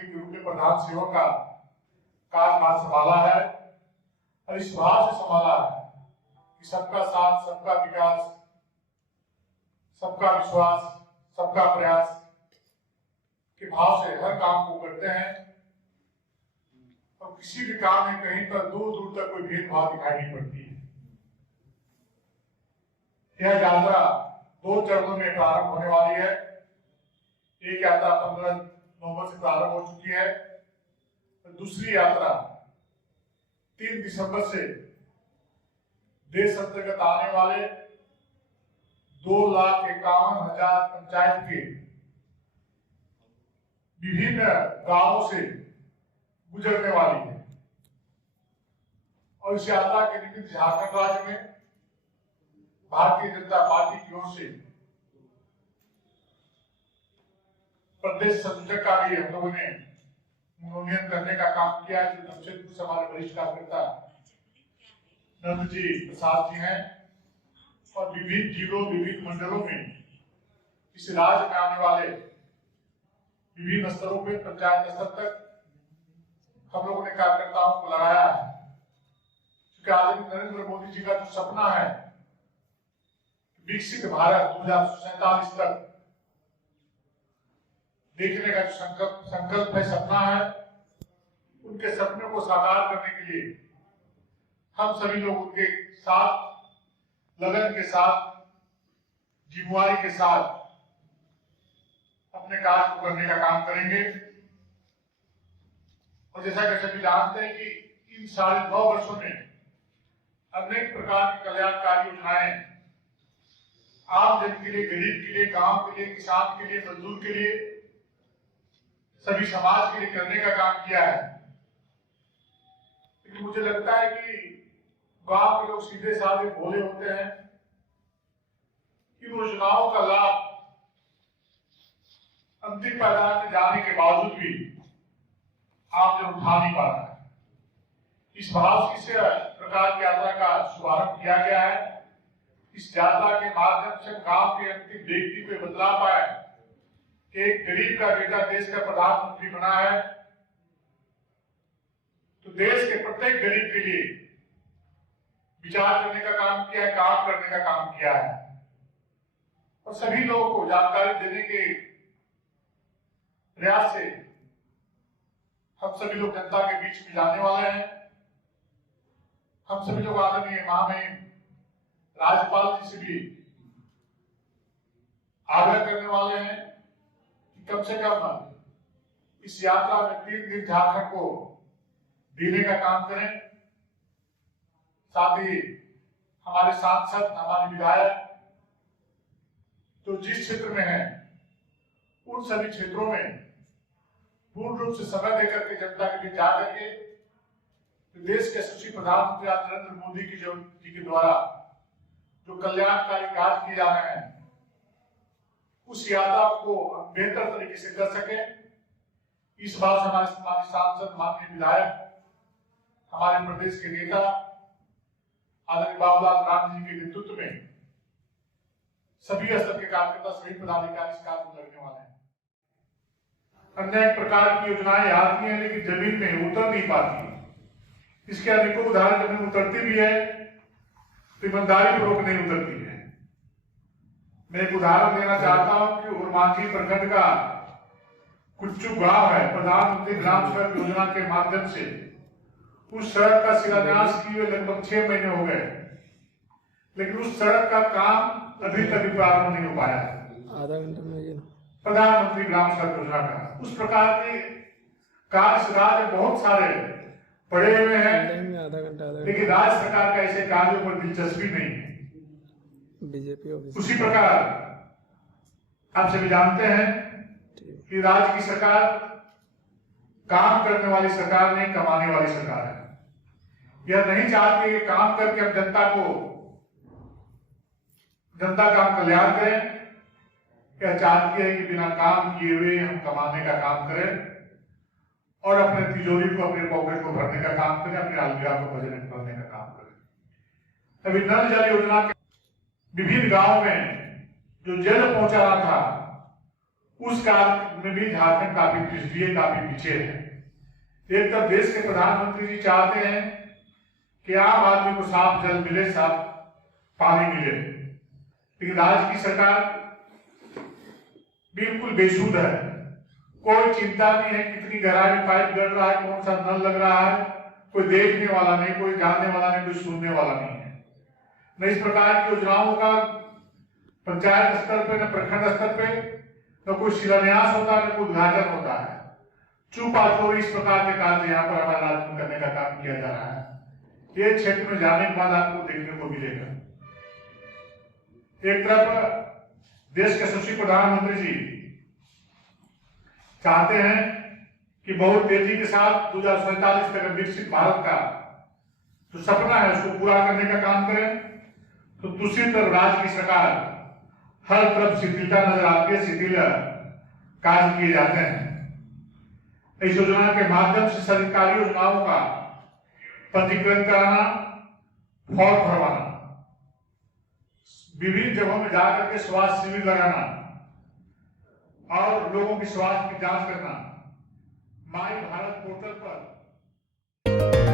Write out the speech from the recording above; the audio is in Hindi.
मंत्री के रूप में प्रधान सेवक का कार्यभार संभाला है और इस भाव से संभाला है कि सबका साथ, सबका विकास, सबका विश्वास, सबका प्रयास के भाव से हर काम को करते हैं और किसी भी काम में कहीं पर दूर दूर तक कोई भेदभाव दिखाई नहीं पड़ती है। यह यात्रा 2 चरणों में प्रारंभ होने वाली है। एक यात्रा 15 नवंबर से प्रारंभ हो चुकी है और दूसरी यात्रा 3 दिसंबर से देश अंतर्गत आने वाले 2,51,000 पंचायत के विभिन्न गांवों से गुजरने वाली है और इस यात्रा के निमित्त झारखंड राज्य में भारतीय जनता पार्टी की ओर से प्रदेश संयोजक का भी हम लोगों ने मनोनयन करने का काम किया है, जो जमशेदपुर से हमारे वरिष्ठ कार्यकर्ता नंद जी प्रसाद जी हैं और विभिन्न जिलों, विभिन्न मंडलों में इस राज्य में आने वाले विभिन्न स्तरों पे पंचायत स्तर तक हम लोगों ने कार्यकर्ताओं को लगाया है, क्योंकि आदरणीय नरेंद्र मोदी जी का जो सपना है विकसित भारत 2047 तक देखने का जो संकल्प है, सपना है, उनके सपने को साकार करने के लिए हम सभी लोग उनके साथ लगन के साथ, जिम्मेवारी के साथ अपने कार्य को करने का काम करेंगे। और जैसा कि सभी जानते हैं कि इन 9.5 वर्षों में अनेक प्रकार की कल्याणकारी योजनाएं आम जन के लिए, गरीब के लिए, गांव के लिए, किसान के लिए, मजदूर के लिए, सभी समाज के लिए करने का काम किया है। लेकिन मुझे लगता है कि गांव के लोग सीधे साधे भोले होते हैं। इन योजनाओं का लाभ अंतिम पायदान में जाने के बावजूद भी आप जन उठा नहीं पा रहा है। इस भाव से प्रकार की यात्रा का शुभारंभ किया गया है। इस यात्रा के माध्यम से गांव के अंतिम व्यक्ति को बदला पाए कि एक गरीब का बेटा देश का प्रधानमंत्री बना है, तो देश के प्रत्येक गरीब के लिए विचार करने का काम किया है, काम करने का काम किया है और सभी लोगों को जानकारी देने के प्रयास से हम सभी लोग जनता के बीच में जाने वाले हैं। हम सभी लोग आदरणीय महामहिम राज्यपाल जी से भी आग्रह करने वाले हैं कि कम से कम इस यात्रा में 3 दिन झारखंड को देने का काम करें। साथ ही हमारे सांसद, हमारे विधायक जो जिस क्षेत्र में हैं, उन सभी क्षेत्रों में पूर्ण रूप से समय देकर के जनता के बीच जा करके देश के यशस्वी प्रधानमंत्री नरेंद्र मोदी जी के द्वारा जो कल्याणकारी कार्य किए जा रहे हैं, उस यात्रा को बेहतर तरीके से कर सके। इस बात से हमारे सांसद, माननीय विधायक, हमारे प्रदेश के नेता आदरणीय बाबूलाल गांधी जी के नेतृत्व में सभी स्तर के कार्यकर्ता, सभी पदाधिकारी इस कार्य में लगने वाले हैं। अन्य प्रकार की योजनाएं आती हैं लेकिन जमीन में उतर नहीं पाती। इसके अनेकों उदाहरण जमीन उतरती भी है तो ईमानदारी पूर्वक नहीं उतरती है। मैं एक उदाहरण देना चाहता हूं कि उर्मांझी प्रखंड का कुच्चू गांव है, प्रधानमंत्री ग्राम सड़क योजना के माध्यम से उस सड़क का शिलान्यास किए लगभग 6 महीने हो गए, लेकिन उस सड़क का काम अभी तक प्रारंभ नहीं हो पाया है। आधा घंटा में प्रधानमंत्री ग्राम सड़क योजना का उस प्रकार के कार्य राज्य बहुत सारे पड़े हुए हैं, लेकिन राज्य सरकार का ऐसे कार्यों पर दिलचस्पी नहीं है। बीजेपी उसी प्रकार आप सभी जानते हैं कि राज्य की सरकार काम करने वाली सरकार नहीं, कमाने वाली सरकार है। यह नहीं चाहती कि काम करके हम जनता का कल्याण करें। यह चाहती है कि बिना काम किए हुए हम कमाने का काम करें और अपने तिजोरी को, अपने पॉकेट को भरने का काम करें, अपने अलमीरा को बजट भरने का काम करें। अभी नल जल योजना के विभिन्न गांवों में जो जल पहुंचाना था उस कार्य में भी झारखंड काफी पिछड़ी, काफी पीछे है। एक तरफ देश के प्रधानमंत्री जी चाहते हैं कि आम आदमी को साफ जल मिले, साफ पानी मिले, लेकिन राज्य की सरकार बिल्कुल बेसुध है। कोई चिंता नहीं है कितनी गहराई में पाइप गड़ रहा है, कौन सा नल लग रहा है, कोई देखने वाला नहीं, कोई जानने वाला नहीं, कोई सुनने वाला नहीं है। न इस प्रकार की योजनाओं का पंचायत स्तर पे, न प्रखंड स्तर पे न कोई शिलान्यास होता है, न कोई उद्घाटन होता है। चुपाचोरी इस प्रकार के कार्य यहाँ पर हमारे राज्य में करने का काम किया जा रहा है। ये क्षेत्र में जाने के बाद आपको देखने को मिलेगा। एक तरफ देश के यशस्वी प्रधानमंत्री जी चाहते हैं कि बहुत तेजी के साथ 2047 तक विकसित भारत का जो सपना है उसको पूरा करने का काम करें। तो दूसरी तरफ राज्य की सरकार हर तरफ शिथिलता नजर आती है, शिथिल कार्य किए जाते हैं। इस योजना के माध्यम से सरकारी योजनाओं का पंजीकरण कराना, फॉर्म भरवाना, विभिन्न जगहों में जाकर के स्वास्थ्य शिविर लगाना और लोगों की स्वास्थ्य की जांच करना माई भारत पोर्टल पर